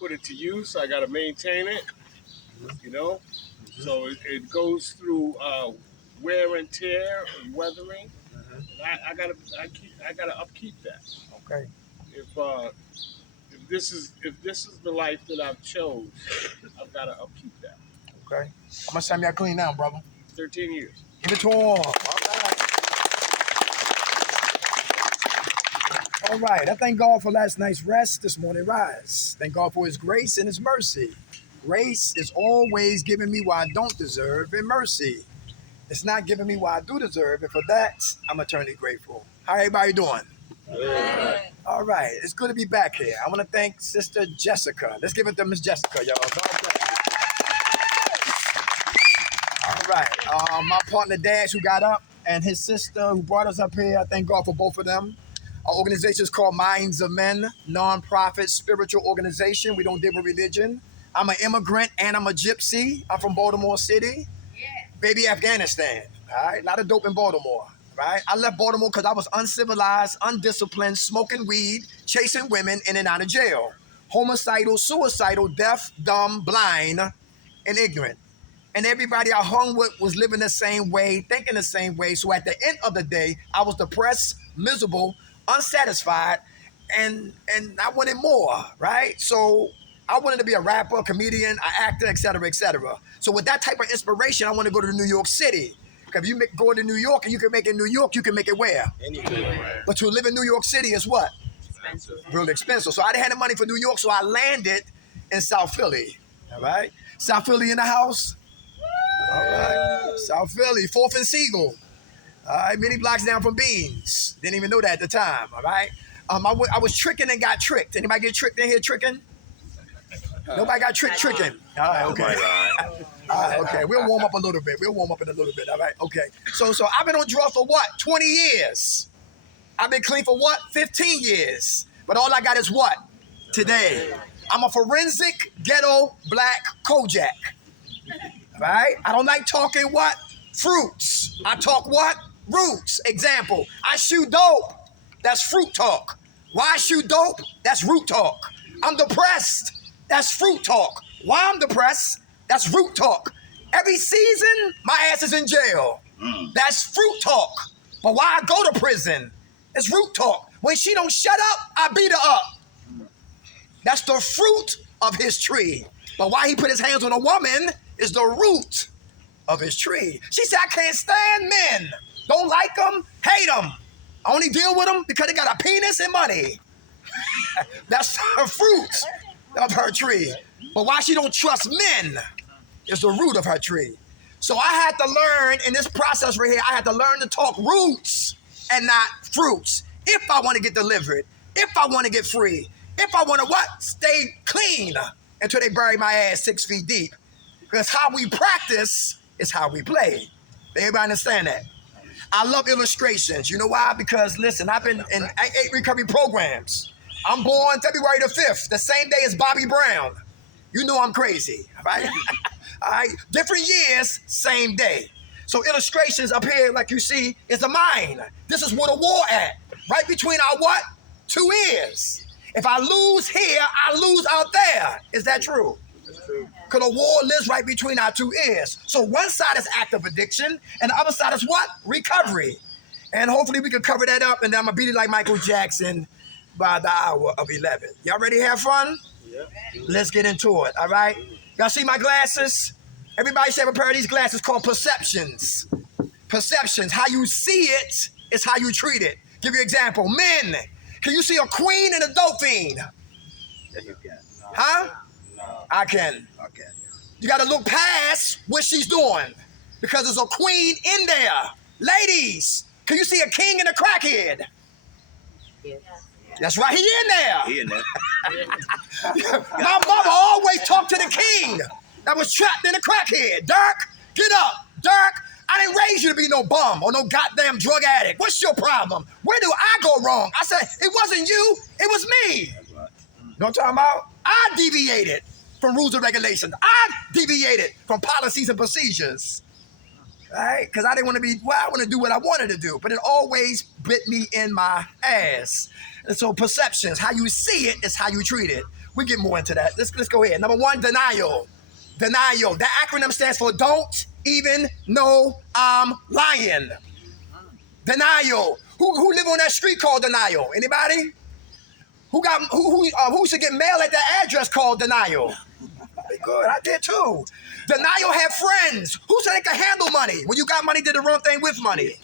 put it to use. I got to maintain it. You know, so it goes through wear and tear and weathering. And I gotta upkeep that. Okay. If if this is the life that I've chose, I've got to upkeep that. Okay. How much time y'all clean now, brother? 13 years. Give it to him. All right. All right. I thank God for last night's rest, this morning rise. Thank God for his grace and his mercy. Grace is always giving me what I don't deserve, and mercy. It's not giving me what I do deserve, and for that, I'm eternally grateful. How everybody doing? Good. All right. It's good to be back here. I want to thank Sister Jessica. Let's give it to Miss Jessica, y'all. God bless. All right. My partner Dash, who got up, and his sister, who brought us up here. I thank God for both of them. Our organization is called Minds of Men, non-profit spiritual organization. We don't deal with religion. I'm an immigrant and I'm a gypsy. I'm from Baltimore City, baby Afghanistan. All right, a lot of dope in Baltimore. Right, I left Baltimore because I was uncivilized, undisciplined, smoking weed, chasing women in and out of jail, homicidal, suicidal, deaf, dumb, blind, and ignorant. And everybody I hung with was living the same way, thinking the same way. So at the end of the day, I was depressed, miserable, unsatisfied, and I wanted more, right? So I wanted to be a rapper, a comedian, an actor, et cetera, et cetera. So with that type of inspiration, I want to go to New York City. Because if you go to New York and you can make it in New York, you can make it where? Anywhere. But to live in New York City is what? Expensive. Really expensive. So I didn't have the money for New York, so I landed in South Philly. All right? South Philly in the house? All right. South Philly, 4th and Siegel. All right, many blocks down from Beans. Didn't even know that at the time, all right? I was tricking and got tricked. Anybody get tricked in here tricking? Nobody got tricking. All right, okay. All right, okay. We'll warm up a little bit. We'll warm up in a little bit, all right? Okay. So I've been on drugs for what? 20 years. I've been clean for what? 15 years. But all I got is what? Today. I'm a forensic ghetto black Kojak. Right? I don't like talking what? Fruits. I talk what? Roots. Example, I shoot dope. That's fruit talk. Why I shoot dope? That's root talk. I'm depressed. That's fruit talk. Why I'm depressed? That's root talk. Every season, my ass is in jail. That's fruit talk. But why I go to prison? It's root talk. When she don't shut up, I beat her up. That's the fruit of his tree. But why he put his hands on a woman is the root of his tree. She said, I can't stand men. Don't like them, hate them. I only deal with them because they got a penis and money. That's her fruit of her tree. But why she don't trust men is the root of her tree. So I had to learn in this process right here, I had to learn to talk roots and not fruits. If I want to get delivered, if I want to get free, if I want to what? Stay clean until they bury my ass 6 feet deep. Because how we practice is how we play. Everybody understand that? I love illustrations. You know why? Because listen, I've been in 8 recovery programs. I'm born February the 5th, the same day as Bobby Brown. You know I'm crazy, right? All right, different years, same day. So illustrations up here, like you see, is a mine. This is where the war at, right between our what? 2 ears. If I lose here, I lose out there. Is that true? That's true. Because the war lives right between our 2 ears. So one side is active addiction, and the other side is what? Recovery. And hopefully we can cover that up, and then I'm going to beat it like Michael Jackson by the hour of 11. Y'all ready to have fun? Yeah. Let's get into it, all right? Y'all see my glasses? Everybody should have a pair of these glasses called perceptions. Perceptions. How you see it is how you treat it. Give you an example. Men, can you see a queen and a dope fiend? Yes, you can. Huh? No. I can. Okay. You got to look past what she's doing because there's a queen in there. Ladies, can you see a king and a crackhead? Yes. That's right, he in there. He in there. My mother always talked to the king that was trapped in a crackhead. Dirk, get up. Dirk, I didn't raise you to be no bum or no goddamn drug addict. What's your problem? Where do I go wrong? I said, it wasn't you, it was me. That's right. You know what I'm talking about? I deviated from rules and regulations. I deviated from policies and procedures. Right? Because I didn't want to be, well, I want to do what I wanted to do, but it always bit me in my ass. And so perceptions, how you see it is how you treat it. We get more into that. Let's go ahead. Number one, denial. Denial. That acronym stands for don't even know I'm lying. Denial. Who live on that street called Denial? Anybody? Who should get mail at that address called Denial? Very good. I did too. Denial had friends. Who said they could handle money? When you got money, did the wrong thing with money.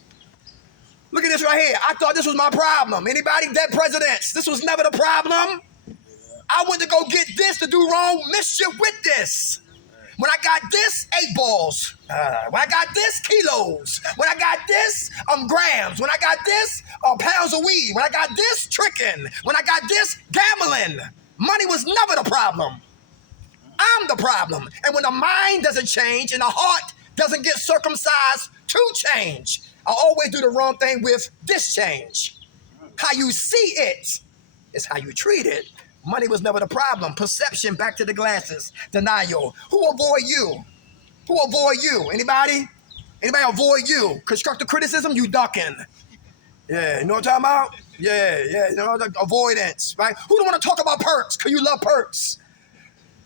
Look at this right here. I thought this was my problem. Anybody? Dead presidents. This was never the problem. I went to go get this to do wrong mischief with this. When I got this, 8 balls. When I got this, kilos. When I got this, grams. When I got this, pounds of weed. When I got this, tricking. When I got this, gambling. Money was never the problem. I'm the problem. And when the mind doesn't change and the heart doesn't get circumcised to change, I always do the wrong thing with this change. How you see it is how you treat it. Money was never the problem. Perception, back to the glasses. Denial. Who avoid you? Who avoid you? Anybody? Anybody avoid you? Constructive criticism, you ducking. Yeah, you know what I'm talking about? Yeah, you know, avoidance, right? Who don't want to talk about perks? Because you love perks.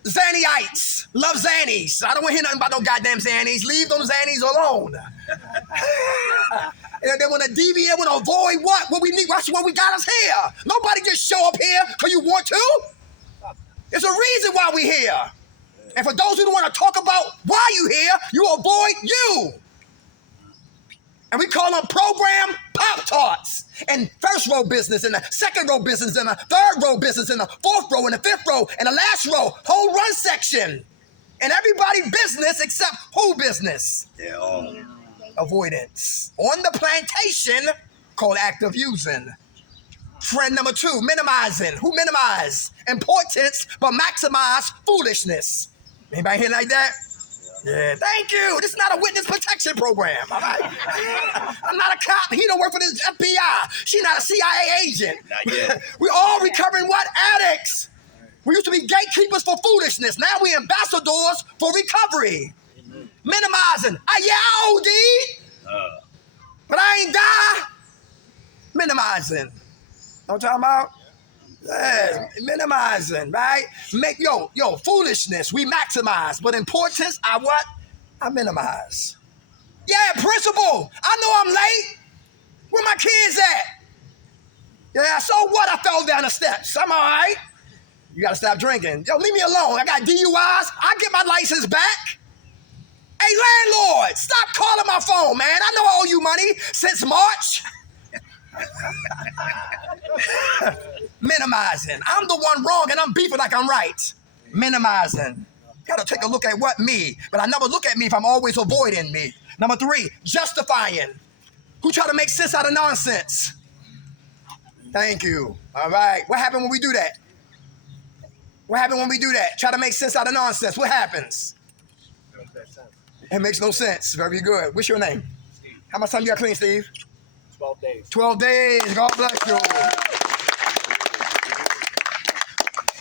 Xannyites. Love Xannies. I don't want to hear nothing about no goddamn Xannies. Leave them Xannies alone. They want to deviate, want to avoid what we need, what we got us here. Nobody just show up here because you want to. There's a reason why we here. And for those who don't want to talk about why you here, you avoid you. And we call them program Pop-Tarts. And first row business, and the second row business, and the third row business, and the fourth row, and the fifth row, and the last row, whole run section. And everybody business except who business? Yeah. Avoidance. On the plantation, called active using. Trend number 2, minimizing. Who minimize? Importance, but maximize foolishness. Anybody here like that? Yeah, thank you. This is not a witness protection program, all right? I'm not a cop. He don't work for this FBI. She not a CIA agent. Not yet. We all recovering what? Addicts. We used to be gatekeepers for foolishness. Now we ambassadors for recovery. Minimizing. I OD, but I ain't die. Minimizing. Know what I'm talking about? Yeah, minimizing, right? Foolishness, we maximize. But importance, I minimize. Yeah, principal, I know I'm late. Where my kids at? Yeah, so what? I fell down the steps. I'm all right. You got to stop drinking. Yo, leave me alone. I got DUIs. I get my license back. Hey, landlord, stop calling my phone, man. I know I owe you money since March. Minimizing. I'm the one wrong and I'm beefing like I'm right. Minimizing. Gotta take a look at what me, but I never look at me if I'm always avoiding me. Number 3, justifying. Who try to make sense out of nonsense? Thank you. All right. What happened when we do that? What happened when we do that? Try to make sense out of nonsense. What happens? It makes no sense. Very good. What's your name? Steve. How much time you got clean, Steve? 12 days. 12 days. God bless you.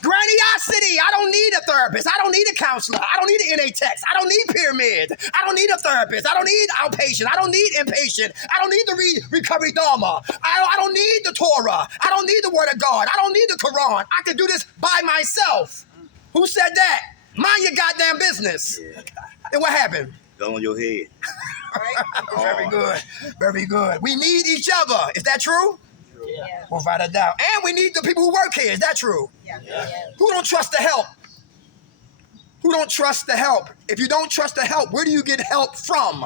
Grandiosity. I don't need a therapist. I don't need a counselor. I don't need an NA text. I don't need pyramid. I don't need a therapist. I don't need outpatient. I don't need inpatient. I don't need the recovery dharma. I don't need the Torah. I don't need the word of God. I don't need the Quran. I can do this by myself. Who said that? Mind your goddamn business. Yeah. And what happened? Go on your head. Very good. Very good. We need each other. Is that true? Yeah. Without a doubt. And we need the people who work here. Is that true? Yeah. Who don't trust the help? Who don't trust the help? If you don't trust the help, where do you get help from?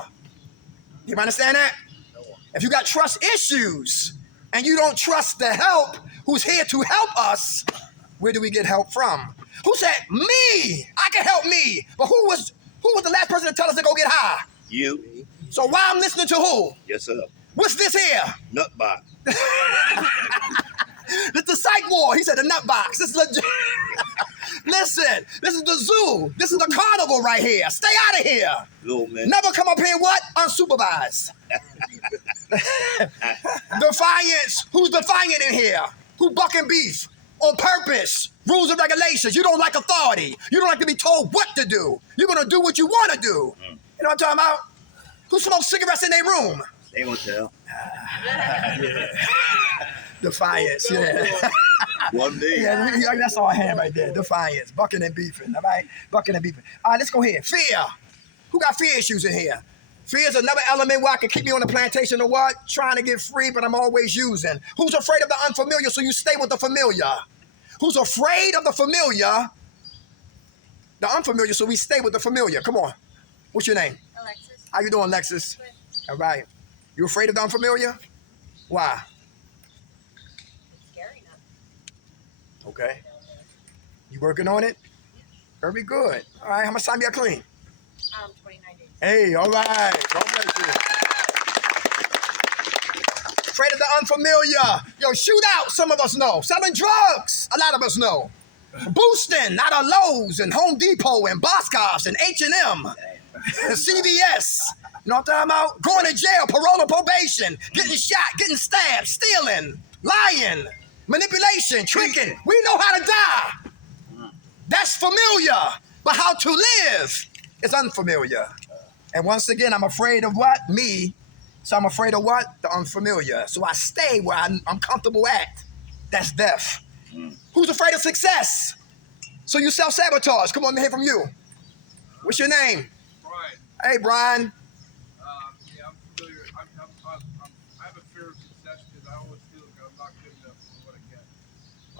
You understand that? If you got trust issues and you don't trust the help who's here to help us, where do we get help from? Who said, me? I can help me. But who was the last person to tell us to go get high? You. So why I'm listening to who? Yes, sir. What's this here? Nut box. This is the psych ward. He said the nut box. This is legit. Listen, this is the zoo. This is the carnival right here. Stay out of here. Little man. Never come up here, what? Unsupervised. Defiance. Who's defiant in here? Who bucking beef? On purpose. Rules and regulations. You don't like authority. You don't like to be told what to do. You're going to do what you want to do. You know what I'm talking about? Who smokes cigarettes in their room? They gonna tell. Defiance, yeah. One day. Yeah, that's all I had right there. Defiance, bucking and beefing, all right? Bucking and beefing. All right, let's go here. Fear. Who got fear issues in here? Fear is another element where I can keep me on the plantation or what? Trying to get free, but I'm always using. Who's afraid of the unfamiliar, so you stay with the familiar? Who's afraid of the familiar? The unfamiliar, so we stay with the familiar. Come on. What's your name? Alexis. How you doing, Alexis? Good. All right. You afraid of the unfamiliar? Why? It's scary enough. Okay. You working on it? Very good. All right. How much time you got clean? 29 days. Hey, all right. God bless you. Afraid of the unfamiliar. Yo, shoot out, some of us know. Selling drugs, a lot of us know. Boosting out of Lowe's and Home Depot and Boscov's and H&M, CVS. You know what I'm talking about? Going to jail, parole and probation, getting shot, getting stabbed, stealing, lying, manipulation, tricking. We know how to die. That's familiar. But how to live is unfamiliar. And once again, I'm afraid of what? Me. So I'm afraid of what? The unfamiliar. So I stay where I'm comfortable at. That's death. Who's afraid of success? So you self-sabotage. Come on, let me hear from you. What's your name? Brian. Hey, Brian. Yeah, I'm familiar. I have a fear of success because I always feel like I'm not good enough for what I get.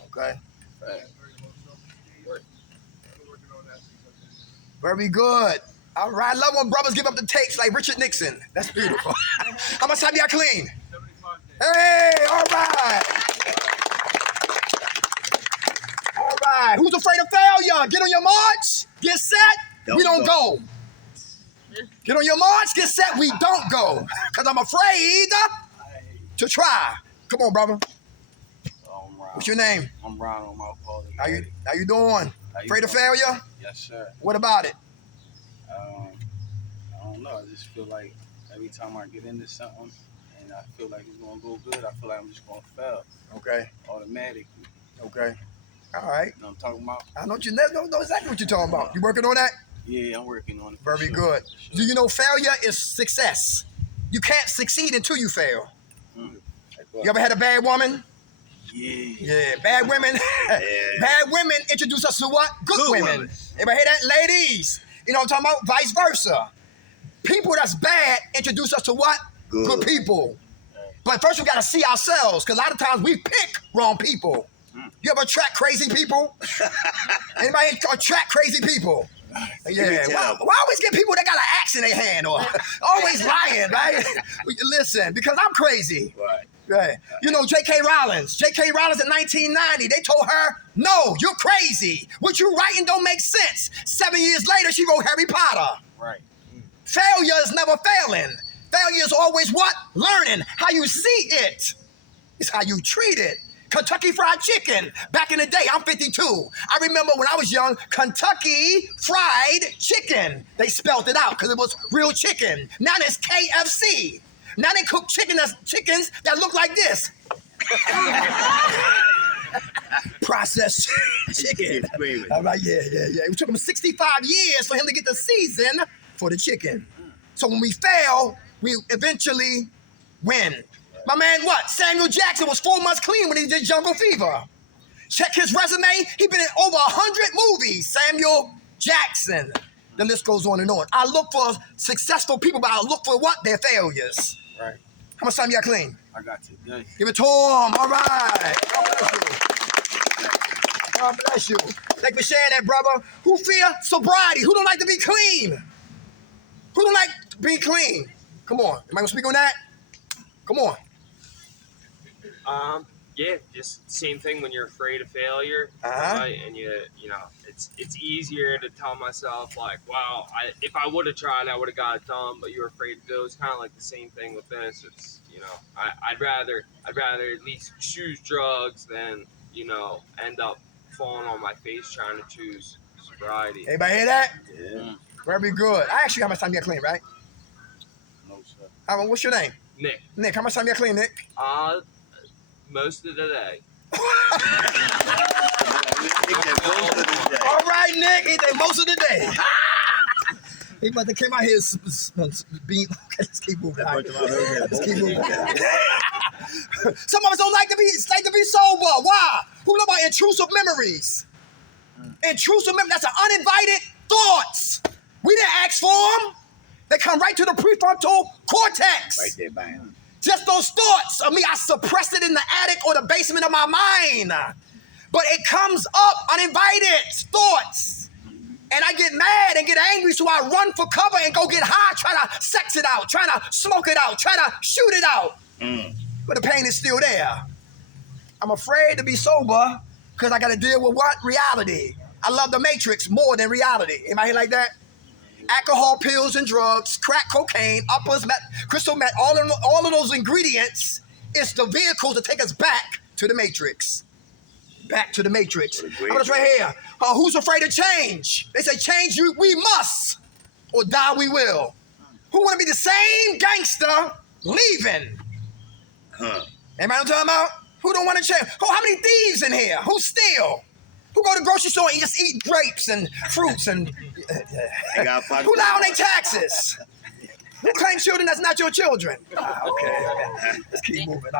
Okay. I have very low self-esteem. Still working on that since I've been here. Very good. All right. Love when brothers give up the tapes like Richard Nixon. That's beautiful. How much time you got clean? 75 days. Hey, all right. All right. Who's afraid of failure? Get on your march. Get set. We don't go. Get on your march. Get set. We don't go. Because I'm afraid to try. Come on, brother. I'm Ron. What's your name? I'm Ron on my father. How you doing? Afraid of failure? Yes, sir. What about it? I don't know. I just feel like every time I get into something and I feel like it's gonna go good, I feel like I'm just gonna fail Okay. automatically. Okay. All right. You know what I'm talking about? I know know exactly what you're talking about. You working on that? Yeah, I'm working on it. For Very sure. good. For sure. Do you know failure is success? You can't succeed until you fail. You ever had a bad woman? Yeah. Yeah, bad women. Bad women introduce us to what? Good women. Ever hear that? Ladies. You know what I'm talking about? Vice versa. People that's bad introduce us to what? Good people. But first we got to see ourselves, because a lot of times we pick wrong people. You ever attract crazy people? Anybody attract crazy people? Yeah. Why always get people that got an axe in their hand or always lying, right? Listen, because I'm crazy. Right. Right. You know J.K. Rowling. J.K. Rowling in 1990, they told her, no, you're crazy. What you writing don't make sense. 7 years later, she wrote Harry Potter. Right. Failure is never failing. Failure is always what? Learning. How you see it. It's how you treat it. Kentucky Fried Chicken. Back in the day, I'm 52. I remember when I was young, Kentucky Fried Chicken. They spelled it out because it was real chicken. Now there's KFC. Now they cook chickens that look like this. Processed chicken. All right, yeah. It took him 65 years for him to get the season for the chicken. So when we fail, we eventually win. My man, what? Samuel Jackson was 4 months clean when he did Jungle Fever. Check his resume. He's been in over 100 movies. Samuel Jackson. The list goes on and on. I look for successful people, but I look for what? Their failures. Right. How much time you got clean? I got today. Give it to him. All right. God bless you. God bless you. Thank you for sharing that, brother. Who fear sobriety? Who don't like to be clean? Who don't like to be clean? Come on. Am I going to speak on that? Come on. Yeah, just same thing when you're afraid of failure, right? And you know, it's easier to tell myself like, wow, if I would have tried, I would have got it done. But you're afraid to do. It's kind of like the same thing with this. It's I'd rather at least choose drugs than end up falling on my face trying to choose sobriety. Everybody hear that? Yeah. Very good. I asked you how much time you got clean, right? No, sir. What's your name? Nick, How much time you got clean, Nick? most of the day. All right, Nick. He did most of the day. He about to came out here being. Let's keep moving. Right? Let's keep moving. Some of us don't like to be sober. Why? Who know about intrusive memories? Intrusive memories, that's an uninvited thoughts. We didn't ask for them. They come right to the prefrontal cortex. Right there, bam. Just those thoughts of me, I suppressed it in the attic or the basement of my mind. But it comes up, uninvited thoughts. And I get mad and get angry, so I run for cover and go get high, try to sex it out, try to smoke it out, try to shoot it out. But the pain is still there. I'm afraid to be sober because I got to deal with what? Reality. I love the Matrix more than reality. Anybody here like that? Alcohol, pills, and drugs, crack cocaine, uppers, crystal meth, all of those ingredients is the vehicle to take us back to the Matrix. Back to the Matrix. How about this right here? Who's afraid of change? They say change we must, or die we will. Who want to be the same gangster leaving? Anybody know what I'm talking about? Who don't want to change? How many thieves in here? Who steal? Who go to the grocery store and just eat grapes and fruits and who lie on their taxes? Who claims children that's not your children? Okay. Let's keep moving.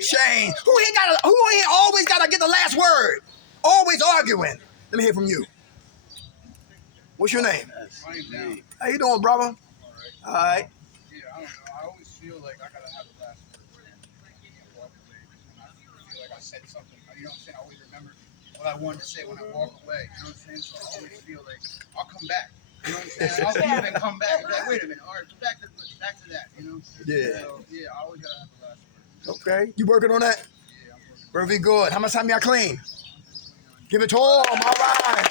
Shane. Who here always gotta get the last word? Always arguing. Let me hear from you. What's your name? My name's Al. How you doing, brother? All right. Yeah, I don't know. I always feel like I gotta have the last word. I walk away. I feel like I said something. You know what I'm saying? I always remember what I wanted to say when I walk away. You know what I'm saying? So I always feel like I'll come back. You know what I'm saying? I'll leave and come back. Be like, wait a minute. All right, back to that. You know? Yeah. So, yeah, I always gotta have the last word. Okay. You working on that? Yeah, I'm working. Very good. How much time y'all clean? Give it to them. All right.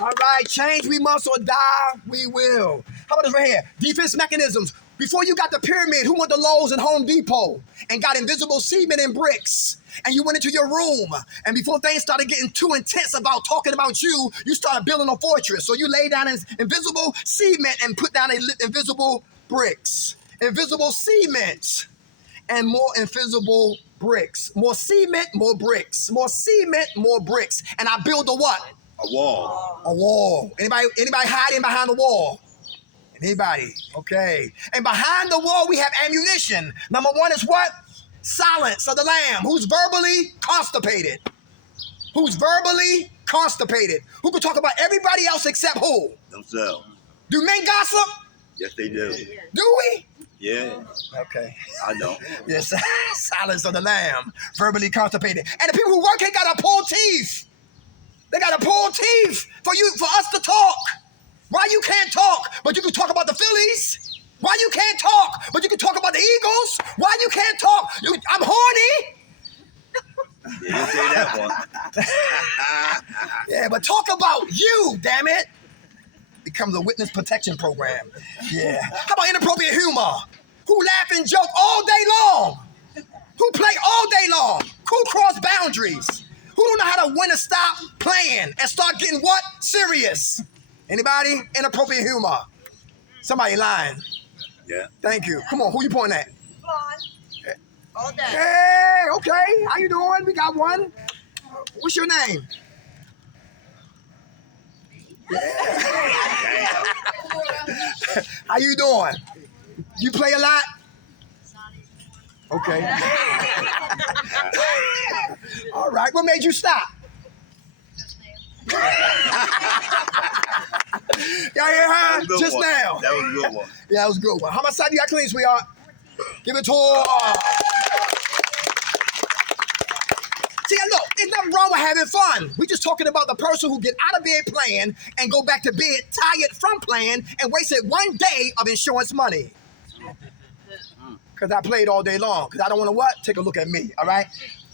All right. Change we must or die we will. How about this right here? Defense mechanisms. Before you got the pyramid, who went to Lowe's and Home Depot and got invisible cement and bricks? And you went into your room, and before things started getting too intense about talking about you, you started building a fortress. So you lay down invisible cement and put down invisible bricks. Invisible cement and more invisible bricks. More cement, more bricks. More cement, more bricks. And I build a what? A wall. A wall. Anybody hiding behind the wall? Anybody? Okay. And behind the wall, we have ammunition. Number one is what? Silence of the lamb. Who's verbally constipated? Who's verbally constipated? Who can talk about everybody else except who? Themselves. Do men gossip? Yes, they do. Do we? Yeah. Okay. I don't. Yes. Silence of the lamb. Verbally constipated. And the people who work here got to pull teeth. They got to pull teeth for us to talk. Why you can't talk, but you can talk about the Phillies? Why you can't talk, but you can talk about the Eagles? Why you can't talk? I'm horny. You didn't say that one. Yeah, but talk about you, damn it. Becomes a witness protection program. Yeah. How about inappropriate humor? Who laugh and joke all day long? Who play all day long? Who cross boundaries? Who don't know how to when to stop playing and start getting what? Serious. Anybody? Inappropriate humor. Somebody lying. Yeah. Thank you. Come on, who you pointing at? Blonde. All day. Hey, okay. How you doing? We got one. What's your name? Yeah. How you doing? You play a lot? Okay. All right. What made you stop? Y'all hear her? Just one. now. That was a good one. Yeah, that was a good one. How much time you got clean, sweetheart? Give it to her. See, look, there's nothing wrong with having fun. We're just talking about the person who get out of bed playing and go back to bed tired from playing and wasted one day of insurance money. Because I played all day long. Because I don't want to what? Take a look at me, all right?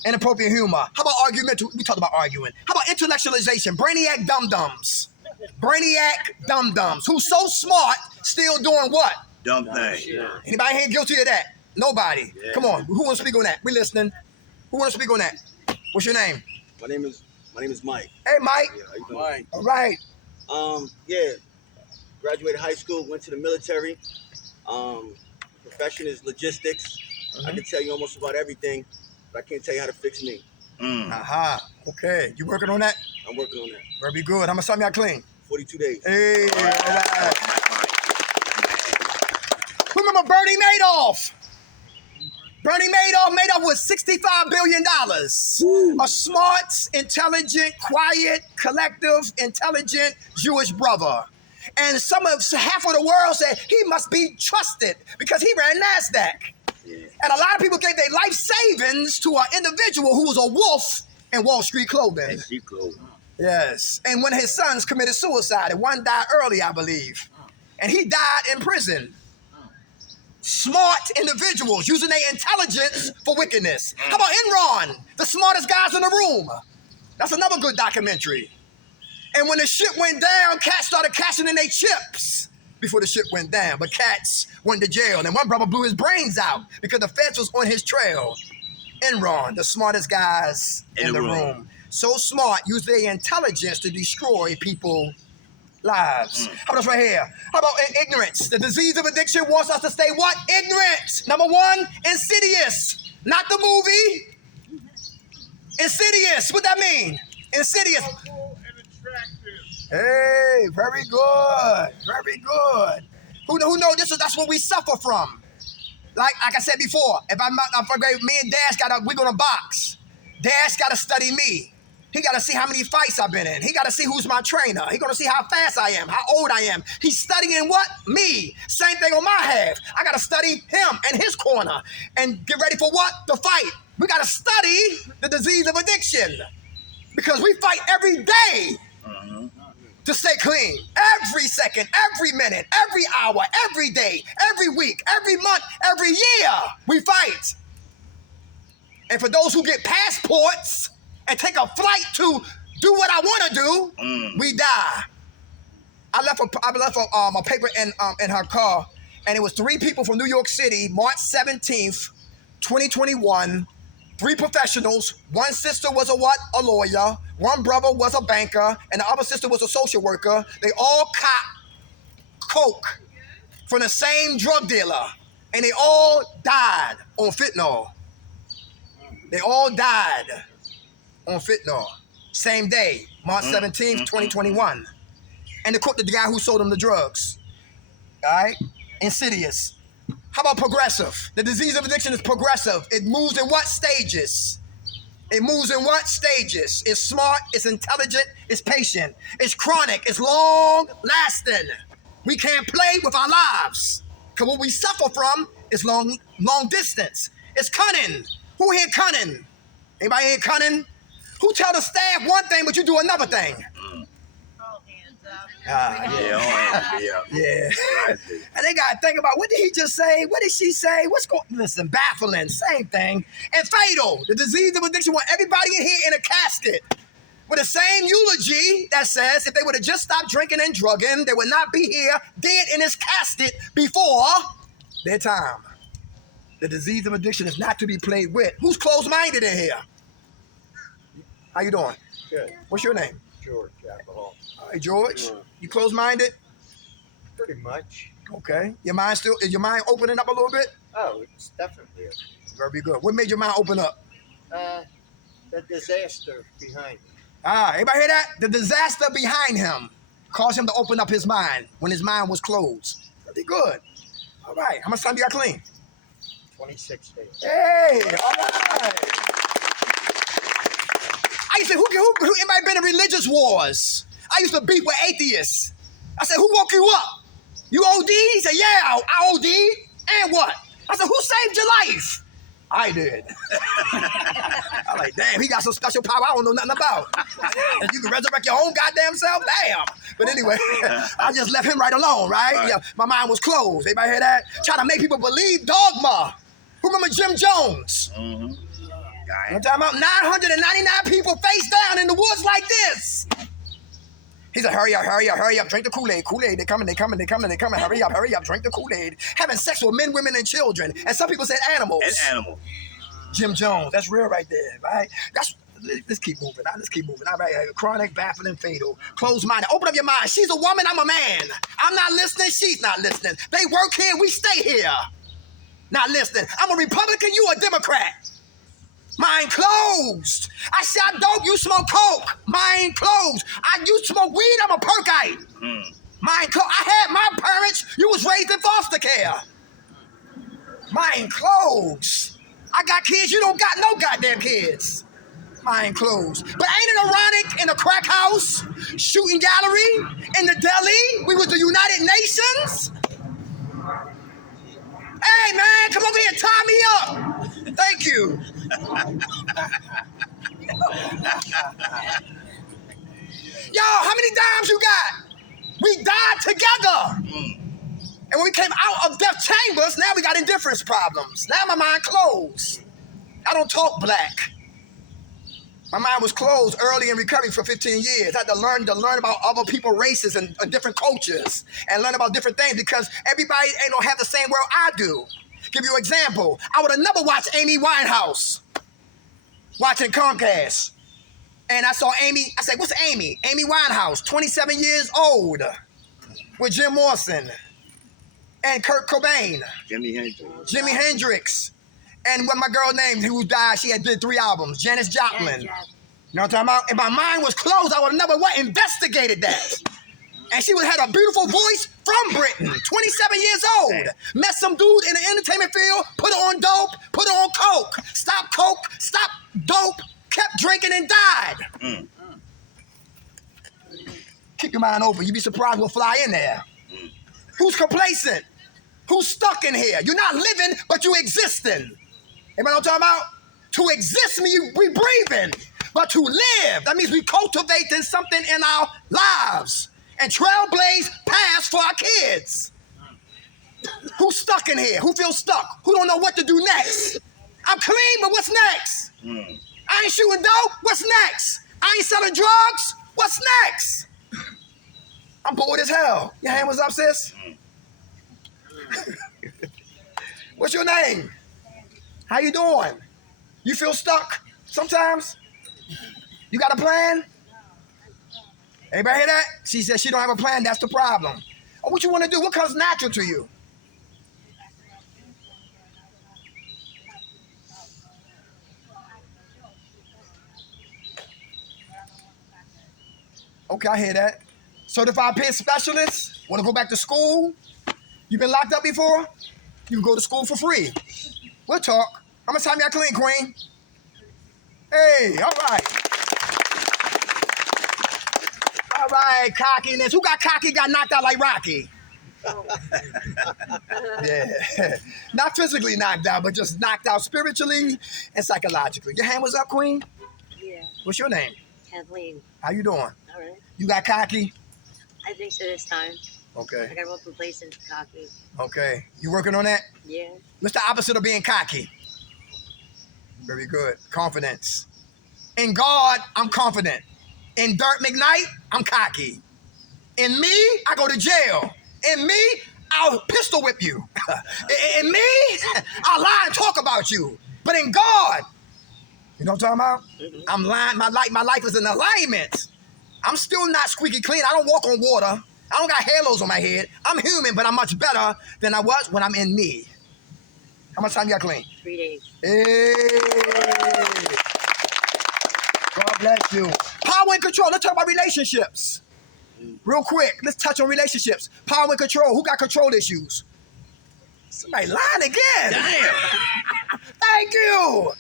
Inappropriate humor. How about argumental? We talked about arguing. How about intellectualization? Brainiac dum-dums. Brainiac dum-dums. Who's so smart, still doing what? Dumb thing. Anybody here guilty of that? Nobody. Yeah. Come on. Who wants to speak on that? We listening. Who wants to speak on that? What's your name? My name is Mike. Hey, Mike. Yeah, how you doing? Mike. All right. Yeah. Graduated high school, went to the military. Profession is logistics. I can tell you almost about everything, but I can't tell you how to fix me. Aha. Okay. You working on that? I'm working on that. Very good. How much time y'all clean? 42 days. Hey. All right. Who remember Bernie Madoff? Bernie Madoff with $65 billion. A smart, intelligent, quiet, collective, intelligent Jewish brother. And half of the world said he must be trusted because he ran NASDAQ. Yeah. And a lot of people gave their life savings to an individual who was a wolf in Wall Street clothing. And she close. Yes. And when his sons committed suicide, and one died early, I believe. And he died in prison. Smart individuals using their intelligence for wickedness. How about Enron? The smartest guys in the room. That's another good documentary. And when the ship went down, cats started cashing in their chips before the ship went down. But cats went to jail. And one brother blew his brains out because the feds was on his trail. Enron, the smartest guys in the room. So smart, use their intelligence to destroy people's lives. How about this right here? How about ignorance? The disease of addiction wants us to stay what? Ignorant. Number one, insidious. Not the movie. Insidious. What that mean? Insidious. Hey, very good. Very good. Who know this? That's what we suffer from. Like I said before, if me and Dash we're gonna box. Dash gotta study me. He gotta see how many fights I've been in. He gotta see who's my trainer. He gonna see how fast I am, how old I am. He's studying what? Me. Same thing on my half. I gotta study him and his corner and get ready for what? The fight. We gotta study the disease of addiction because we fight every day to stay clean. Every second, every minute, every hour, every day, every week, every month, every year, we fight. And for those who get passports and take a flight to do what I want to do, we die. I left a paper in her car, and it was 3 people from New York City, March 17th, 2021. 3 professionals. One sister was a lawyer. One brother was a banker, and the other sister was a social worker. They all copped coke from the same drug dealer, and they all died on fentanyl. They all died on fentanyl. Same day, March 17th, 2021. And they caught the guy who sold them the drugs. All right? Insidious. How about progressive? The disease of addiction is progressive. It moves in what stages? It moves in what stages? It's smart, it's intelligent, it's patient. It's chronic, it's long-lasting. We can't play with our lives. Because what we suffer from is long distance. It's cunning. Who here cunning? Anybody here cunning? Who tell the staff one thing, but you do another thing? Yeah. And they got to think about, what did he just say? What did she say? Listen, baffling, same thing. And fatal, the disease of addiction want everybody in here in a casket with the same eulogy that says if they would have just stopped drinking and drugging, they would not be here dead in this casket before their time. The disease of addiction is not to be played with. Who's closed-minded in here? How you doing? Good. What's your name? George Alcohol. All right, George. You closed-minded? Pretty much. Okay. Is your mind opening up a little bit? Oh, it's definitely Very good. What made your mind open up? the disaster behind it. Everybody hear that? The disaster behind him caused him to open up his mind when his mind was closed. Pretty good. All right. How much time you got clean? 26 days. Hey, all right. I used to, who anybody been in religious wars? I used to beef with atheists. I said, who woke you up? You OD? He said, yeah, I OD. And what? I said, who saved your life? I did. I'm like, damn, he got some special power I don't know nothing about. And you can resurrect your own goddamn self? Damn. But anyway, I just left him right alone, right? Yeah, my mind was closed. Everybody hear that? Trying to make people believe dogma. Who remember Jim Jones? Mm-hmm. I'm talking about 999 people face down in the woods like this. He said, hurry up, drink the Kool-Aid. Kool-Aid, they coming, hurry up, drink the Kool-Aid. Having sex with men, women, and children. And some people said animals. And animals. Jim Jones, that's real right there, right? Let's keep moving. All right, chronic, baffling, fatal. Closed-minded. Open up your mind. She's a woman, I'm a man. I'm not listening, she's not listening. They work here, we stay here. Not listening. I'm a Republican, you a Democrat. Mind closed. I shot dope, you smoke coke. Mind closed. You smoke weed, I'm a perkite. Mind closed. I had my parents, you was raised in foster care. Mine closed. I got kids, you don't got no goddamn kids. Mine closed. But ain't it ironic in a crack house, shooting gallery, in the deli, we was the United Nations? Hey man, come over here, tie me up. Thank you. Yo, how many dimes you got? We died together. And when we came out of death chambers, now we got indifference problems. Now my mind closed. I don't talk black. My mind was closed early in recovery for 15 years. I had to learn about other people's races and different cultures and learn about different things because everybody ain't gonna have the same world I do. Give you an example. I would have never watched Amy Winehouse watching Comcast. And I saw Amy, I said, what's Amy? Amy Winehouse, 27 years old, with Jim Morrison and Kurt Cobain. Jimi Hendrix. And what my girl named who died, she had did 3 albums, Janis Joplin. You know what I'm talking about? If my mind was closed, I would have never investigated that. And she would have had a beautiful voice from Britain, 27 years old. Met some dude in the entertainment field, put her on dope, put her on coke, stop dope, kept drinking and died. Keep your mind open. You'd be surprised we'll fly in there. Who's complacent? Who's stuck in here? You're not living, but you existing. Anybody know what I'm talking about? To exist means we breathing. But to live, that means we cultivating something in our lives and trailblaze paths for our kids. Who's stuck in here? Who feels stuck? Who don't know what to do next? I'm clean, but what's next? I ain't shooting dope. What's next? I ain't selling drugs. What's next? I'm bored as hell. Your hand was up, sis? What's your name? How you doing? You feel stuck sometimes? You got a plan? Anybody hear that? She said she don't have a plan. That's the problem. Or what you want to do? What comes natural to you? Okay, I hear that. Certified peer specialist? Want to go back to school? You been locked up before? You can go to school for free. We'll talk. How much time you got clean, Queen? Hey, all right. All right, cockiness. Who got cocky, got knocked out like Rocky? Yeah. Not physically knocked out, but just knocked out spiritually and psychologically. Your hand was up, Queen? Yeah. What's your name? Kathleen. How you doing? All right. You got cocky? I think so this time. Okay. I got real complacent, cocky. Okay. You working on that? Yeah. What's the opposite of being cocky? Very good. Confidence. In God, I'm confident. In Dirt McKnight, I'm cocky. In me, I go to jail. In me, I'll pistol whip you. In me, I'll lie and talk about you. But in God, you know what I'm talking about? I'm lying. My life is in alignment. I'm still not squeaky clean. I don't walk on water. I don't got halos on my head. I'm human, but I'm much better than I was when I'm in me. How much time you got clean? 3 days. Hey. God bless you. Power and control. Let's talk about relationships. Real quick. Let's touch on relationships. Power and control. Who got control issues? Somebody lying again. Damn. Thank you.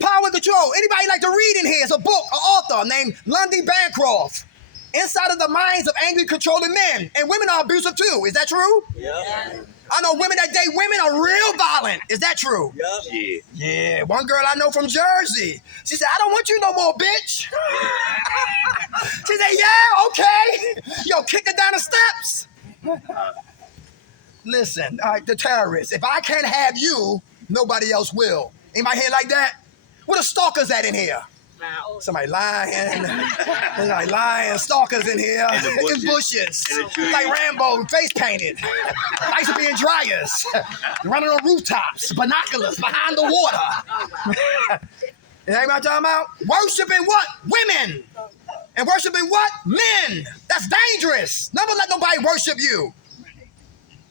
Power and control. Anybody like to read in here? It's a book, an author named Lundy Bancroft. Inside of the minds of angry, controlling men. And women are abusive too. Is that true? Yeah. I know women that date women are real violent. Is that true? Yeah. Yeah. One girl I know from Jersey. She said, I don't want you no more, bitch. She said, yeah, okay. Yo, kick her down the steps. Listen, all right, the terrorists. If I can't have you, nobody else will. Anybody here like that? Where the stalkers at in here? Wow. Somebody lying. Somebody lying. Stalkers in here. In bushes. Like Rambo, face painted. Nice to be in dryers. Running on rooftops. Binoculars behind the water. You know what I'm talking about? Worshiping what? Women. And worshiping what? Men. That's dangerous. Never let nobody worship you.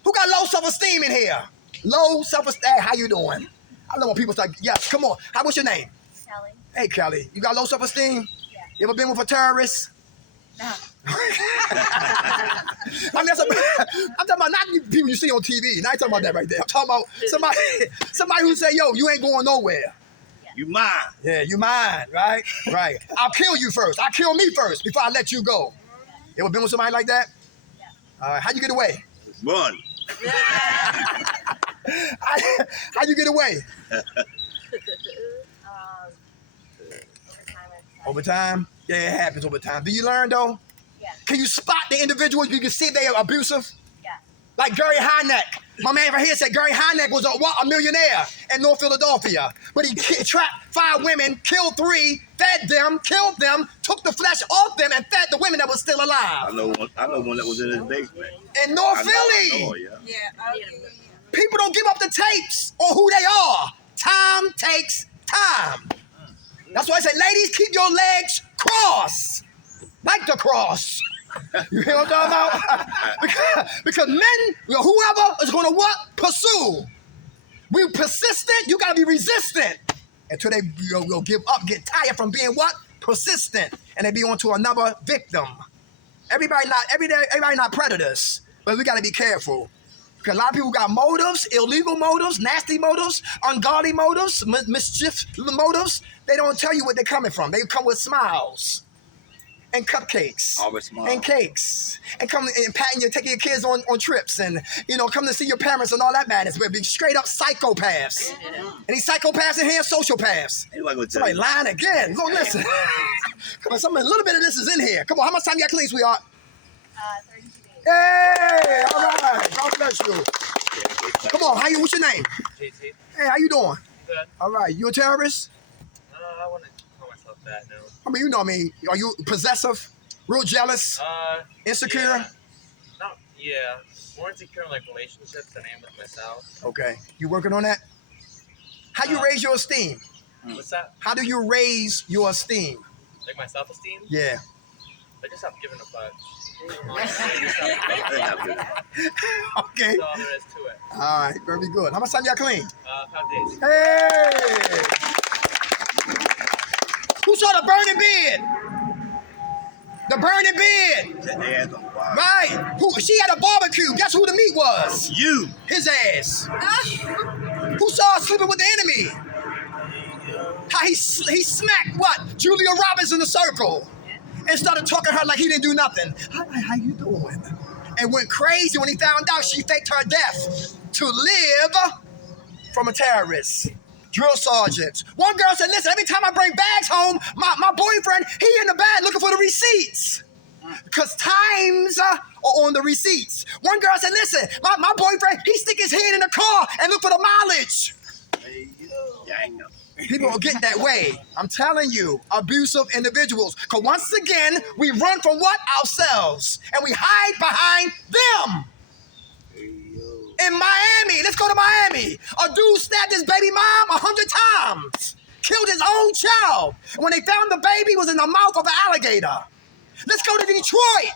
Who got low self-esteem in here? Low self-esteem. Hey, how you doing? I know when people start, yes, come on. What's your name? Kelly. Hey, Kelly. You got low self-esteem? Yeah. You ever been with a terrorist? No. I mean, I'm talking about not people you see on TV. Not talking about that right there. I'm talking about somebody who say, yo, you ain't going nowhere. You mine. Yeah, you mine, right? Right. I'll kill you first. I'll kill me first before I let you go. You ever been with somebody like that? How'd you get away? Run. How'd you get away? Over time? Yeah, it happens over time. Do you learn though? Yeah. Can you spot the individuals? You can see if they are abusive? Yeah. Like Gary Hynek. My man right here said Gary Hynek was a millionaire in North Philadelphia. But he trapped 5 women, killed 3, fed them, killed them, took the flesh off them, and fed the women that were still alive. I know one that was in his basement. In North Philly. People don't give up the tapes on who they are. Time takes time. That's why I say, ladies, keep your legs crossed. Like the cross. You hear what I'm talking about? because men, whoever is going to what? Pursue. We persistent, you got to be resistant. Until they will give up, get tired from being what? Persistent. And they be on to another victim. Everybody not predators. But we got to be careful. Because a lot of people got motives, illegal motives, nasty motives, ungodly motives, mischief motives. They don't tell you where they're coming from. They come with smiles and cupcakes and cakes and come and patting you, taking your kids on trips and, come to see your parents and all that madness. But be straight up psychopaths. Any psychopaths in here? Sociopaths. Somebody lying again. Look, listen. Come on, a little bit of this is in here. Come on, how much time you got clean, sweetheart? 32 days. Hey, all right. God bless you. Come on, what's your name? JT. Hey, how you doing? Good. All right, you a terrorist? I wouldn't call myself that, no. I mean, you know me. Are you possessive? Real jealous? Insecure? Yeah. No, yeah. More insecure in like relationships than I am with myself. Okay. You working on that? How you raise your esteem? What's that? How do you raise your esteem? Like my self-esteem? Yeah. I just haven't given a fuck. Okay. That's all there is to it. All right, very good. How much time y'all clean? 5 days. Hey! Who saw the burning bed? The burning bed. Right. She had a barbecue. Guess who the meat was? You. His ass. Who saw her sleeping with the enemy? How he smacked what? Julia Roberts in the circle. And started talking to her like he didn't do nothing. How you doing? And went crazy when he found out she faked her death to live from a terrorist. Drill sergeants. One girl said, listen, every time I bring bags home, my boyfriend, he in the bag looking for the receipts. Because times are on the receipts. One girl said, listen, my boyfriend, he stick his head in the car and look for the mileage. People will get that way. I'm telling you, abusive individuals. Because once again, we run from what? Ourselves. And we hide behind them. In Miami, let's go to Miami. A dude stabbed his baby mom 100 times. Killed his own child. And when they found the baby, it was in the mouth of an alligator. Let's go to Detroit.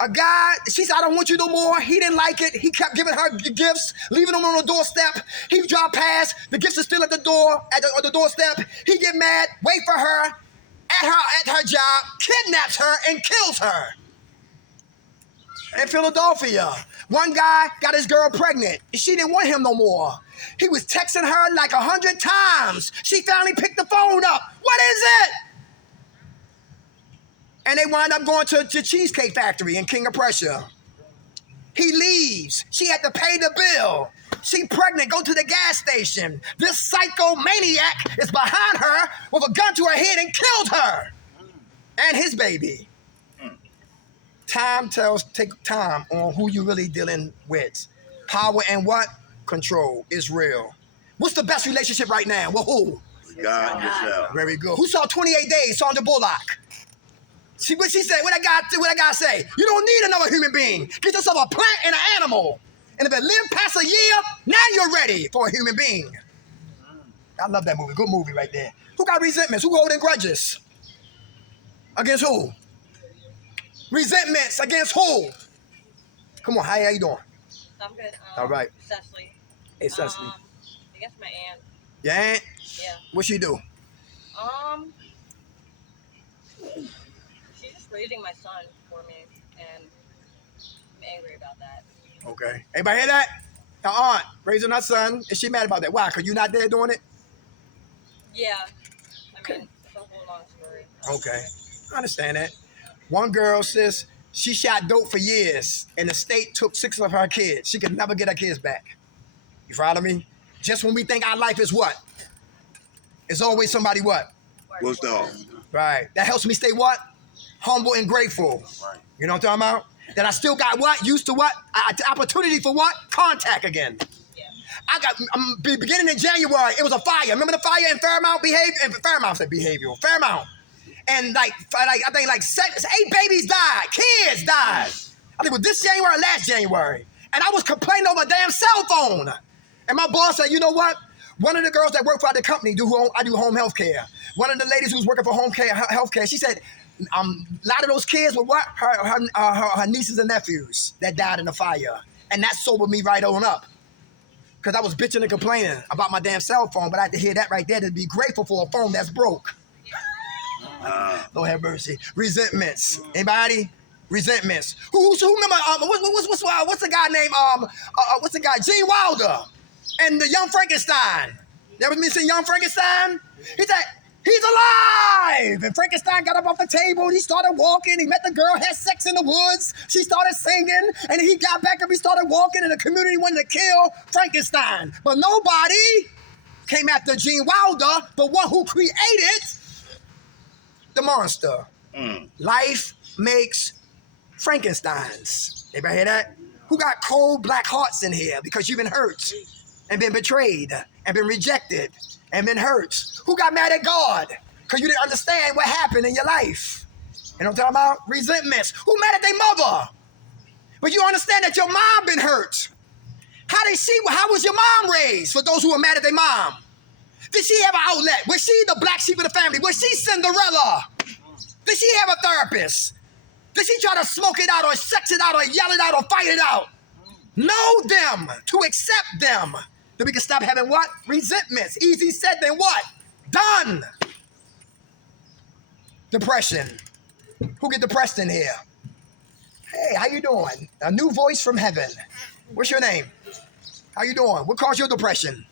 A guy, she said, I don't want you no more. He didn't like it. He kept giving her gifts, leaving them on the doorstep. He drive past. The gifts are still at the door, on the doorstep. He get mad, wait for her, at her job, kidnaps her, and kills her. In Philadelphia, one guy got his girl pregnant. She didn't want him no more. He was texting her like 100 times. She finally picked the phone up. What is it? And they wind up going to the Cheesecake Factory in King of Prussia. He leaves. She had to pay the bill. She pregnant, go to the gas station. This psycho maniac is behind her with a gun to her head and killed her. And his baby. Take time on who you really dealing with. Power and what? Control is real. What's the best relationship right now? Well, who? God yourself. Very good. Who saw 28 Days, Sandra Bullock? What she said, what that guy say? You don't need another human being. Get yourself a plant and an animal. And if it lived past a year, now you're ready for a human being. I love that movie. Good movie right there. Who got resentments? Who holding grudges? Against who? Resentments against who? Come on, how you doing? I'm good. All right. Cecily. Hey, Cecily. I guess my aunt. Your aunt? Yeah. What she do? She's just raising my son for me, and I'm angry about that. Okay. Anybody hear that? Her aunt raising her son. Is she mad about that? Why? Because you not there doing it? Yeah, I mean, it's a whole long story. Okay. I understand that. One girl says she shot dope for years, and the state took 6 of her kids. She could never get her kids back. You follow me? Just when we think our life is what? It's always somebody what? What's the Right. That helps me stay what? Humble and grateful. Right. You know what I'm talking about? That I still got what? Used to what? Opportunity for what? Contact again. Yeah. I got, beginning in January, it was a fire. Remember the fire in Fairmount? Fairmount. And I think 8 babies died. Kids died. I think it was this January or last January. And I was complaining over a damn cell phone. And my boss said, you know what? One of the girls that work for the company, I do home health care. One of the ladies who's working for health care, she said, a lot of those kids were what? Her nieces and nephews that died in the fire. And that sobered me right on up. Because I was bitching and complaining about my damn cell phone, but I had to hear that right there to be grateful for a phone that's broke. Lord have mercy. Resentments. Anybody? Resentments. Who remember? What's the guy named? What's the guy? Gene Wilder and the Young Frankenstein. You ever seen Young Frankenstein? He said he's alive. And Frankenstein got up off the table. He started walking. He met the girl. Had sex in the woods. She started singing, and he got back up. He started walking, and the community wanted to kill Frankenstein, but nobody came after Gene Wilder, the one who created the monster. Life makes Frankensteins. Anybody hear that? Who got cold black hearts in here because you've been hurt and been betrayed and been rejected and been hurt? Who got mad at God because you didn't understand what happened in your life? You know what I'm talking about? Resentments. Who mad at their mother? But you understand that your mom been hurt. How was your mom raised for those who are mad at their mom? Did she have an outlet? Was she the black sheep of the family? Was she Cinderella? Did she have a therapist? Did she try to smoke it out or sex it out or yell it out or fight it out? Know them, to accept them. Then we can stop having what? Resentments. Easy said than what? Done. Depression. Who get depressed in here? Hey, how you doing? A new voice from heaven. What's your name? How you doing? What caused your depression?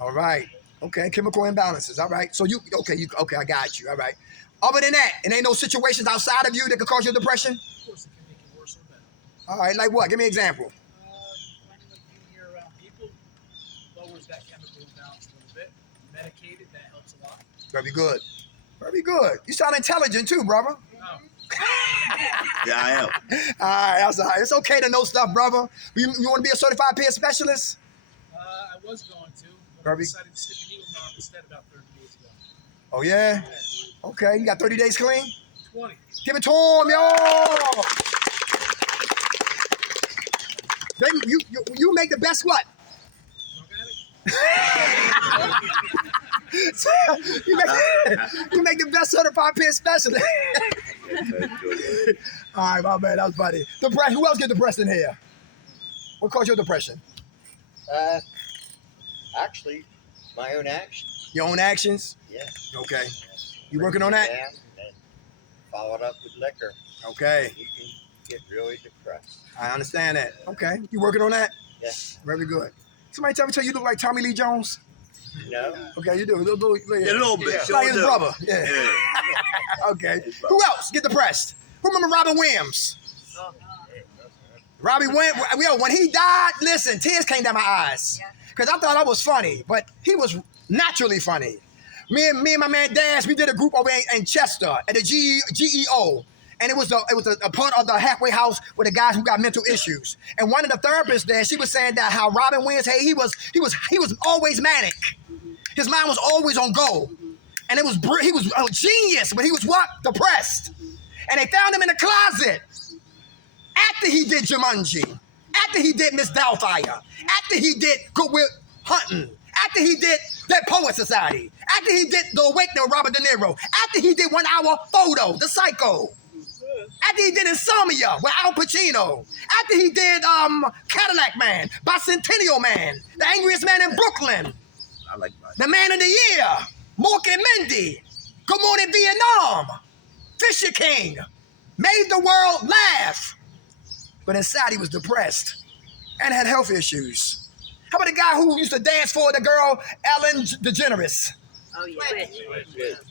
All right. Okay, chemical imbalances. All right. So okay, I got you. All right. Other than that, and ain't no situations outside of you that could cause your depression? Of course, it can make it worse or better. All right, like what? Give me an example. When you're around people, lowers that chemical imbalance a little bit. Medicated, that helps a lot. Very good. Very good. You sound intelligent too, brother. Oh. Yeah, I am. All right, that's all right. It's okay to know stuff, brother. You want to be a certified peer specialist? I was going to, but Very- I decided to stick a needle in my arm instead about 30 days ago. Oh, yeah? Okay, you got 30 days clean? 20. Give it to him, yo! You make the best what? you make the best certified peer specialist. All right, my man, that was funny. Depression. Who else get depressed in here? What caused your depression? Actually, my own actions. Your own actions? Yeah. Okay. You working on that? Down and followed up with liquor. Okay. You can get really depressed. I understand that. Okay. You working on that? Yeah. Very good. Somebody tell me you look like Tommy Lee Jones? No. Okay, you do. Yeah, a little bit. Yeah. Sure Like his do. brother. Yeah. Okay. Who else get depressed? Who remember Robin Williams? Robbie Williams, when he died, listen, tears came down my eyes. Because I thought I was funny, but he was naturally funny. Me and my man Dash, we did a group over in Chester at the GEO. And it was a part of the halfway house with the guys who got mental issues. And one of the therapists there, she was saying that how Robin Williams, hey, he was always manic. His mind was always on go. And he was a genius, but he was what? Depressed. And they found him in the closet after he did Jumanji, after he did Miss Doubtfire, after he did Good Will Hunting, after he did That Poet Society, after he did The Awakening with Robert De Niro, after he did 1 Hour Photo, The Psycho, after he did Insomnia with Al Pacino, after he did Cadillac Man, Bicentennial Man, The Angriest Man in Brooklyn, I like The Man of the Year, Mork and Mindy, Good Morning Vietnam. Fisher King, made the world laugh. But inside he was depressed and had health issues. How about the guy who used to dance for the girl Ellen DeGeneres? Oh,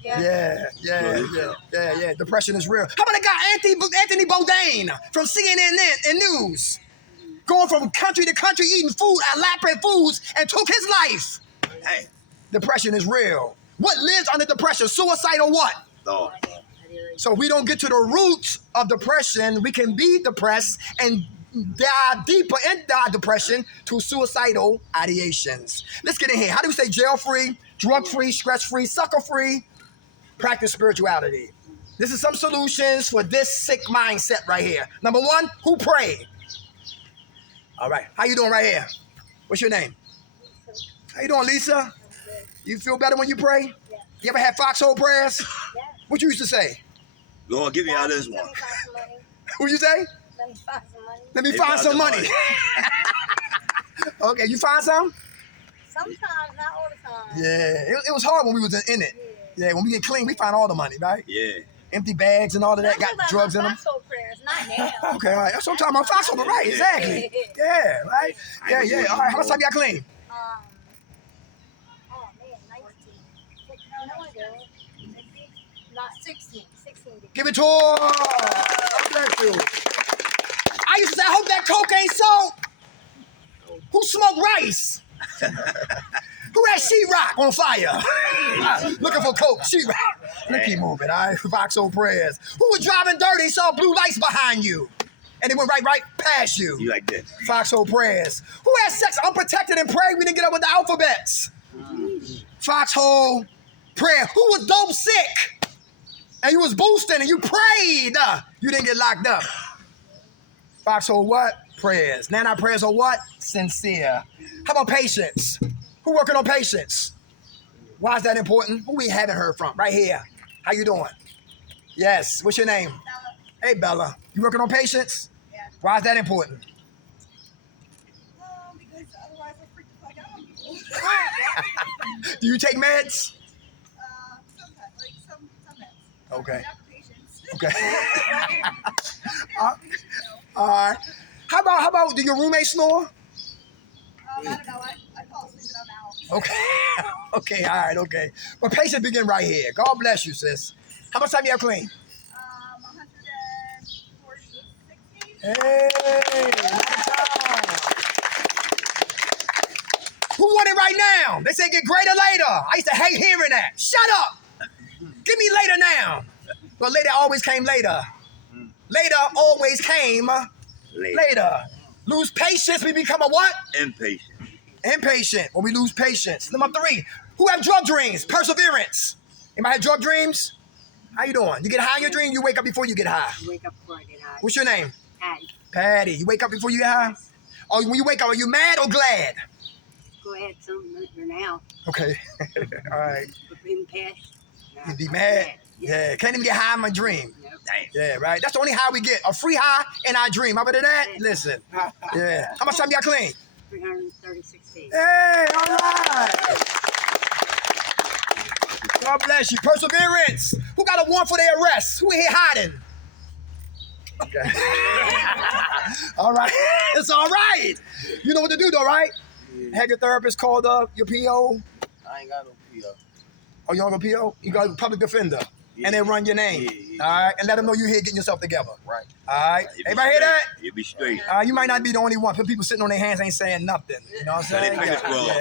yeah. Yeah. Depression is real. How about the guy Anthony Bourdain from CNN and News? Going from country to country eating food at Lapin Foods and took his life. Hey, depression is real. What lives under depression? Suicide or what? Thought. So if we don't get to the roots of depression, we can be depressed and dive deeper into our depression to suicidal ideations. Let's get in here. How do we say jail-free, drug-free, stress-free, sucker-free? Practice spirituality. This is some solutions for this sick mindset right here. Number one, who prayed? All right. How you doing right here? What's your name? How you doing, Lisa? You feel better when you pray? Yeah. You ever had foxhole prayers? Yeah. What you used to say? Go on, give me out this one. What you say? Let me find some money. Let me find some money. Okay, you find some? Sometimes, not all the time. Yeah, it was hard when we was in it. Yeah, when we get clean, we find all the money, right? Yeah. Empty bags and all of that, got drugs in them. Foxhole prayers, not now. Okay, all right. That's what I'm talking about. Foxhole, but right, exactly. Yeah, right? Yeah. All right, how much time you got clean? Oh man, 19. No, I don't. Not 16. 16. Give it to her. God bless you. I used to say, I hope that coke ain't soap. Who smoked rice? Who had sheetrock on fire? Looking for coke, sheetrock. Let's keep moving, all right? Foxhole prayers. Who was driving dirty, saw blue lights behind you? And it went right past you. You like this? Foxhole prayers. Who had sex unprotected and prayed we didn't get up with the alphabets? Foxhole prayer. Who was dope sick? And you was boosting and you prayed. You didn't get locked up. Foxhole what? Prayers. Now our prayers are what? Sincere. How about patience? Who working on patience? Why is that important? Who we haven't heard from? Right here. How you doing? Yes. What's your name? Bella. Hey, Bella. You working on patience? Yeah. Why is that important? Because otherwise I'll freak the fuck out on people. Do you take meds? Sometimes, like some meds. Okay. Not patience. Okay. All right. How about do your roommate snore? I don't know. I fall asleep in the house. Okay. Okay, all right, okay. But patience begin right here. God bless you, sis. How much time you have clean? 146. Hey, who want it right now? They say get greater later. I used to hate hearing that. Shut up. Give me later now. But later always came later. Later always came later. Lose patience, we become a what? Impatient. Impatient, when we lose patience. Number 3, who have drug dreams? Perseverance. Anybody have drug dreams? How you doing? You get high in your dream, you wake up before you get high. Wake up before I get high. What's your name? Patty. Patty. You wake up before you get high? Oh, when you wake up, are you mad or glad? Go ahead, something for now. Okay. All right. But in the past, nah, You be I'm mad? Yeah. Can't even get high in my dream. Nope. Yeah, right? That's the only high we get. A free high in our dream. How about that? Listen. Yeah. How much time you got clean? 336 days. Hey, all right. God bless you. Perseverance. Who got a warrant for their arrest? Who in here hiding? Okay. All right. It's all right. You know what to do, though, right? Have your therapist called up, your PO. I ain't got no PO. Oh, you don't have a PO? You got a public defender. Yeah. And they run your name. Yeah. All right. And let them know you're here getting yourself together. Right. All right. You be Everybody hear that? straight. You be straight. You might not be the only one. People sitting on their hands ain't saying nothing. You know what I'm So they saying? fingers crossed.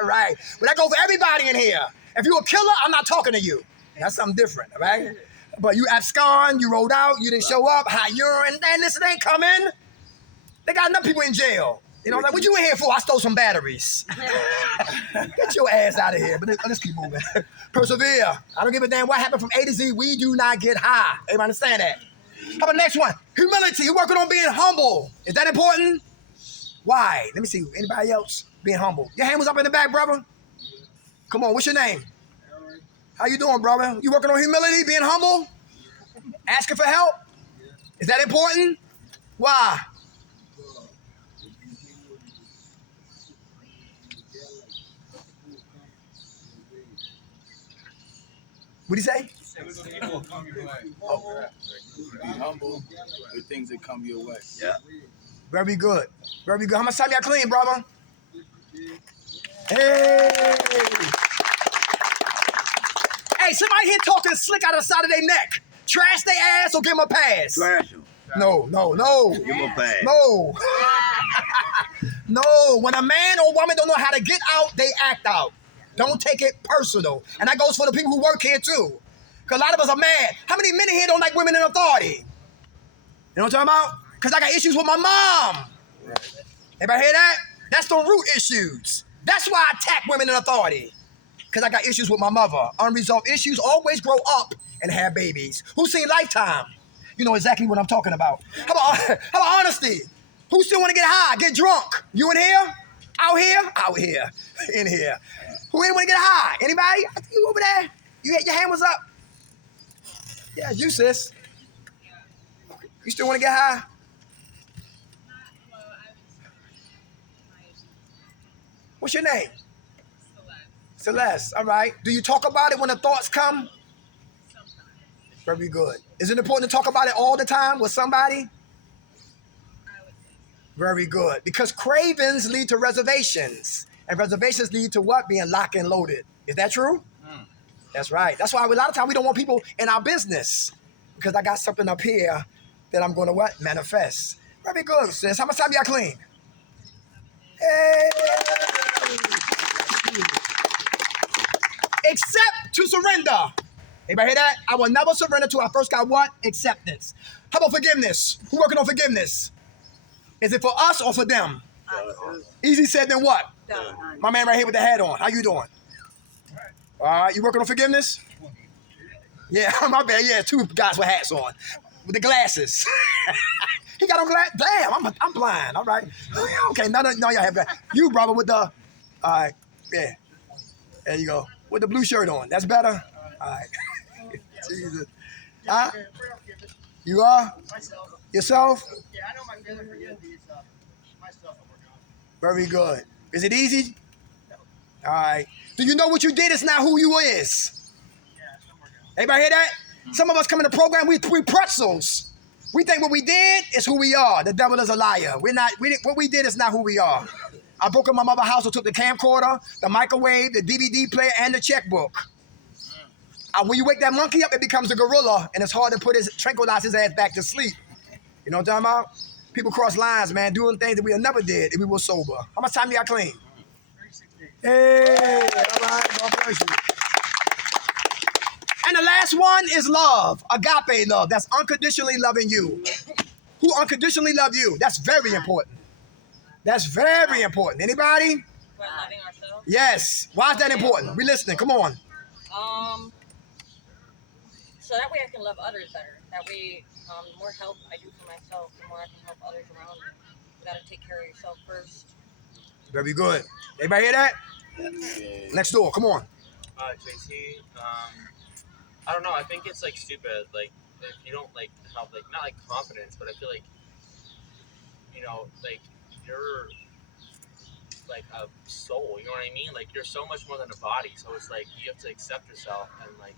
All right. But that goes for everybody in here. If you a killer, I'm not talking to you. That's something different, all right? But you abscond, you rolled out, you didn't show up, high urine, then this ain't coming. They got enough people in jail. You know, like, what you in here for? I stole some batteries. Get your ass out of here. But let's keep moving. Persevere. I don't give a damn what happened from A to Z. We do not get high. Everybody understand that? How about the next one? Humility. You're working on being humble. Is that important? Why? Let me see. Anybody else being humble? Your hand was up in the back, brother. Come on. What's your name? How you doing, brother? You working on humility, being humble? Asking for help? Is that important? Why? What'd he say? People will come your way. Be humble. The things that come your way. Yeah. Very good. Very good. How much time y'all clean, brother? Hey. Hey, somebody here talking slick out of the side of their neck. Trash their ass or give them a pass? Trash them. No. Give them a pass. No. No. When a man or woman don't know how to get out, they act out. Don't take it personal. And that goes for the people who work here too. Because a lot of us are mad. How many men in here don't like women in authority? You know what I'm talking about? Because I got issues with my mom. Everybody hear that? That's the root issues. That's why I attack women in authority. Because I got issues with my mother. Unresolved issues always grow up and have babies. Who's seen Lifetime? You know exactly what I'm talking about. How about honesty? Who still want to get high, get drunk? You in here? Out here? Out here. In here. Who ain't want to get high? Anybody? I think you over there. Your hand was up. Yeah, you sis. You still want to get high? What's your name? Celeste. All right. Do you talk about it when the thoughts come? Very good. Is it important to talk about it all the time with somebody? Very good. Because cravings lead to reservations. And reservations lead to what? Being locked and loaded. Is that true? That's right. That's why a lot of times we don't want people in our business. Because I got something up here that I'm going to what? Manifest. Very good, sis. How much time y'all clean? Hey. Accept to surrender. Anybody hear that? I will never surrender till I first got what? Acceptance. How about forgiveness? Who working on forgiveness? Is it for us or for them? Easy said than what? My man right here with the hat on. How you doing? All right, you working on forgiveness? Yeah, my bad. Yeah, two guys with hats on. With the glasses. He got on glasses. Damn, I'm blind. All right. Okay, no, y'all have that. You, brother, with the, all right, yeah. There you go. With the blue shirt on. That's better? All right. Jesus. Huh? You are? Yourself? Yeah, I know my feeling for you. Myself, I'm working on. Very good. Is it easy? All right. Do you know what you did is not who you is? Yeah, I'm working on. Everybody hear that? Some of us come in the program, we pretzels. We think what we did is who we are. The devil is a liar. What we did is not who we are. I broke in my mother's house and took the camcorder, the microwave, the DVD player, and the checkbook. When you wake that monkey up, it becomes a gorilla, and it's hard to tranquilize his ass back to sleep. You know what I'm talking about? People cross lines, man, doing things that we never did if we were sober. How much time you got clean? 36 days. Hey, all right, God bless you. And the last one is love, agape love. That's unconditionally loving you. Who unconditionally love you? That's very important. That's very important. Anybody? By loving ourselves. Yes. Why is that important? We listening. Come on. So that way I can love others better. That way, the more help I do for myself, the more I can help others around me. You gotta take care of yourself first. Very good. Everybody hear that? Next door. Come on. JC, I don't know. I think it's like stupid. Like if you don't like have like not like confidence, but I feel like like you're like a soul. You know what I mean? Like you're so much more than a body. So it's like you have to accept yourself and like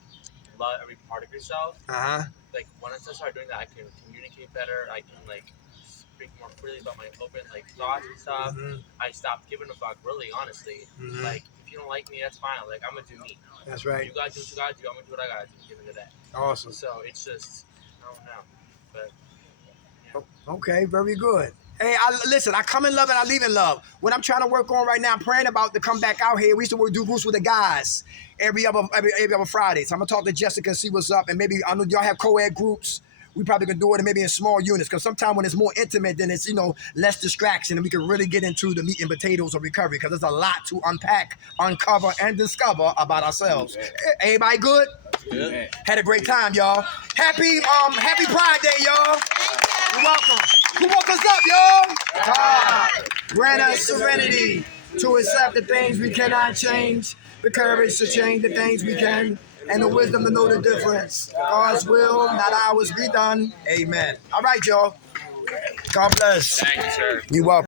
love every part of yourself. Like when I start doing that, I can communicate better. I can like speak more freely about my open like thoughts and stuff. I stopped giving a fuck. Really, honestly, like. If you don't like me, that's fine. Like I'm gonna do me. That's right. You gotta do what you gotta do. I'm gonna do what I gotta do. Give it to that. Awesome. So it's just, I don't know, but. Yeah. Okay, very good. Hey, listen. I come in love and I leave in love. What I'm trying to work on right now, I'm praying about to come back out here. We used to do groups with the guys every other Friday. So I'm gonna talk to Jessica and see what's up. And maybe I know y'all have co-ed groups. We probably can do it maybe in small units because sometimes when it's more intimate, then it's, less distraction and we can really get into the meat and potatoes of recovery because there's a lot to unpack, uncover, and discover about ourselves. Everybody good? Yeah. Had a great time, y'all. Happy Pride Day, y'all. You're welcome. Who woke us up, y'all? God. Grant us serenity to accept the things we cannot change, the courage to change the things we can, and the wisdom to know the difference. God's will, not ours, be done. Amen. All right, y'all. God bless. Thank you, sir. You're welcome.